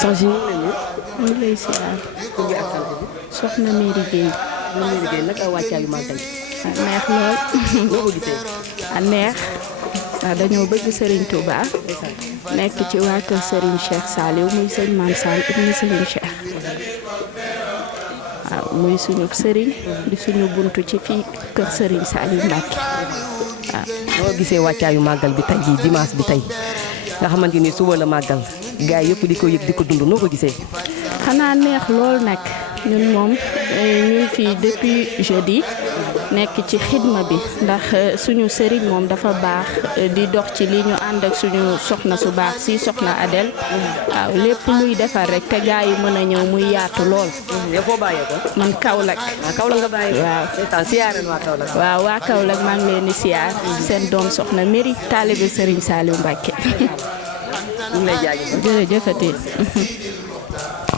soxna si ñu ngi lay nuyu. ñu ngi lay siyaar. tur bi ak sant bi. soxna Mary Guèye. Mary Guèye nag wàccaayu màggal. neex lool. boo ko gisee. neex. dañoo bëgg Serigne Touba. nekk ci waa kër Serigne Cheikh Saliou muy sëñ Mame Sall ibnu Serigne Cheikh. waaw muy suñu Serigne. di suñu buntu ci fii kër Serigne Saliou Mbacké. waaw. boo gisee wàccaayu màggal bi tey jii dimanche bi tey nga xamante ni suba la màggal gars yi yëpp di ko yëg di ko dund noo ko gisee. xanaa neex lool nag ñun moom ñu ngi fii depuis jeudi nekk ci xidma bi ndax suñu sëriñ moom dafa baax di dox ci li ñu ànd ak suñu soxna su baax si soxna Adel waaw lépp luy defar rek te gaa yi mën a ñëw muy yaatu lool. yow foo bàyyee ko. man Kaolack. Kaolack nga bàyyee ko. waaw siyaare waa Kaolack. waaw waa Kaolack maa ngi leen di siyaar. seen doom soxna Mary taalibe Serigne Saliou Mbacké. ñu ngi lay jaajëfal. jërëjëfati.